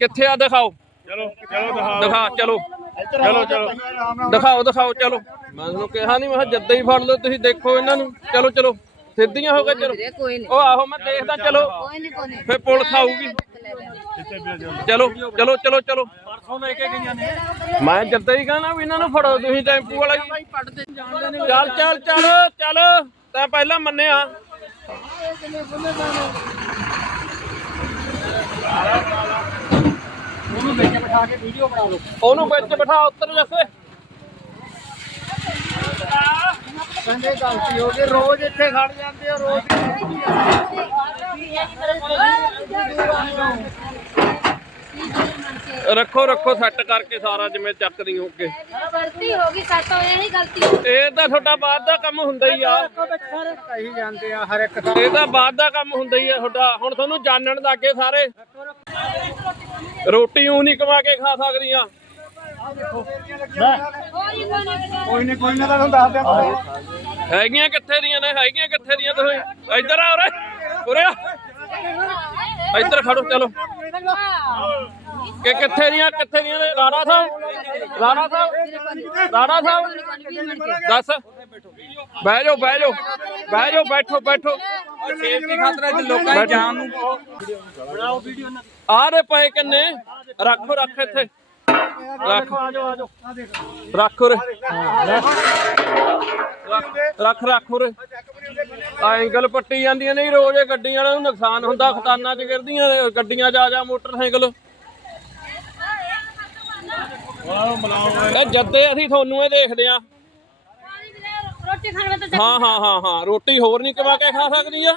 ਕਿੱਥੇ ਆ? ਦਿਖਾਓ। ਚਲੋ ਚਲੋ ਦਿਖਾ ਦਿਖਾ ਚਲੋ। ਚਲੋ ਚਲੋ। ਦਿਖਾਓ ਦਿਖਾਓ ਚਲੋ। ਮੈਂ ਤੁਹਾਨੂੰ ਕਿਹਾ ਨਹੀਂ ਮੈਂ ਜੱਦੇ ਹੀ ਫੜ ਲਓ ਤੁਸੀਂ ਦੇਖੋ ਇਹਨਾਂ ਨੂੰ। ਚਲੋ ਚਲੋ। ਸਿੱਧੀਆਂ ਹੋ ਕੇ ਚਲੋ। ਉਹ ਆਹੋ ਮੈਂ ਦੇਖਦਾ ਚਲੋ। ਕੋਈ ਨਹੀਂ ਕੋਈ ਨਹੀਂ ਫੇ ਪੁਲਿਸ ਆਊਗੀ। ਚਲੋ ਚਲੋ ਚਲੋ ਚਲੋ। ਪਰਸੋਂ ਲੈ ਕੇ ਗਈਆਂ ਨੇ। ਮੈਂ ਜੱਦੇ ਹੀ ਕਹਣਾ ਵੀ ਇਹਨਾਂ ਨੂੰ ਫੜੋ ਤੁਸੀਂ ਟੈਂਪੂ ਵਾਲਾ ਚੱਲ ਚੱਲ ਚੱਲ ਚੱਲ। ਤੈਂ ਪਹਿਲਾਂ ਮੰਨਿਆ ਉਹਨੂੰ ਵਿੱਚ ਬਿਠਾ ਕੇ ਵੀਡੀਓ ਬਣਾ ਲਓ ਉਹਨੂੰ ਵਿੱਚ ਬਿਠਾ ਉੱਤਰ ਜੱਸੇ ਕਹਿੰਦੇ ਗਲਤੀ ਹੋ ਗਈ ਰੋਜ਼ ਇੱਥੇ ਖੜ ਜਾਂਦੇ ਆ ਰੋਜ਼ ਰੱਖੋ ਰੱਖੋ ਸੈੱਟ ਕਰਕੇ ਸਾਰਾ ਜਿਵੇਂ ਚੱਕਦੀ ਹੋ ਕੇ। ਗਲਤੀ ਹੋ ਗਈ ਸਾਤੋਂ ਇਹ ਨਹੀਂ ਗਲਤੀ। ਇਹ ਤਾਂ ਤੁਹਾਡਾ ਬਾਅਦ ਦਾ ਕੰਮ ਹੁੰਦਾ ਹੀ ਆ। ਕਹੀ ਜਾਂਦੇ ਆ ਹਰ ਇੱਕ ਦਾ ਇਹ ਤਾਂ ਬਾਅਦ ਦਾ ਕੰਮ ਹੁੰਦਾ ਹੀ ਆ ਤੁਹਾਡਾ। ਹੁਣ ਤੁਹਾਨੂੰ ਜਾਣਨ ਲੱਗੇ ਸਾਰੇ। ਰੋਟੀ ਉਹ ਨਹੀਂ ਕਮਾ ਕੇ ਖਾ ਸਕਦੀਆਂ। ਕੋਈ ਕੋਈ ਨਹੀਂ ਕੋਈ ਨਾ ਤੁਹਾਨੂੰ ਦੱਸ ਦਿਆਂ ਹੈਗੀਆਂ ਕਿੱਥੇ ਦੀਆਂ ਨੇ? ਹੈਗੀਆਂ ਕਿੱਥੇ ਦੀਆਂ ਤੁਸੀਂ? ਇੱਧਰ ਆ ਉਰੇ। ਉਰੇ ਆ। ਇੱਧਰ ਖੜੋ ਚਲੋ। ਕਿ ਕਿੱਥੇ ਦੀਆਂ ਕਿੱਥੇ ਦੀਆਂ ਨੇ? ਰਾਣਾ ਸਾਹਿਬ? ਰਾਣਾ ਸਾਹਿਬ? ਰਾਣਾ ਸਾਹਿਬ? ਦੱਸ। ਬਹਿ ਜਾਓ ਬਹਿ ਜਾਓ। ਬਹਿ ਜਾਓ ਬੈਠੋ ਬੈਠੋ। ਸੇਫਟੀ ਖਾਤਰ ਅੱਜ ਲੋਕਾਂ ਦੀ ਜਾਨ ਨੂੰ ਆ ਦੇ ਪਏ ਕਿੰਨੇ? ਰੱਖੋ ਰੱਖ ਇੱਥੇ। ਰੱਖ। ਰੱਖ ਉਰੇ। ਰੱਖ ਰੱਖ ਉਰੇ। ਆ ਐਂਗਲ ਪੱਟੀ ਜਾਂਦੀਆਂ ਨੇ ਰੋਜ਼ ਇਹ ਗੱਡੀਆਂ ਵਾਲਿਆਂ ਨੂੰ ਨੁਕਸਾਨ ਹੁੰਦਾ ਖਤਾਨਾਂ 'ਚ ਗਿਰਦੀਆਂ ਨੇ, ਗੱਡੀਆਂ 'ਚ ਆ ਜਾ ਮੋਟਰਸਾਈਕਲ। ਇਹ ਜੱਦੇ ਅਸੀਂ ਤੁਹਾਨੂੰ ਇਹ ਦੇਖਦੇ ਆ ਰੋਟੀ ਖਾਣ ਵਾਸਤੇ ਹਾਂ ਹਾਂ ਹਾਂ ਹਾਂ ਰੋਟੀ ਹੋਰ ਨਹੀਂ ਕਮਾ ਕੇ ਖਾ ਸਕਦੀ ਆ?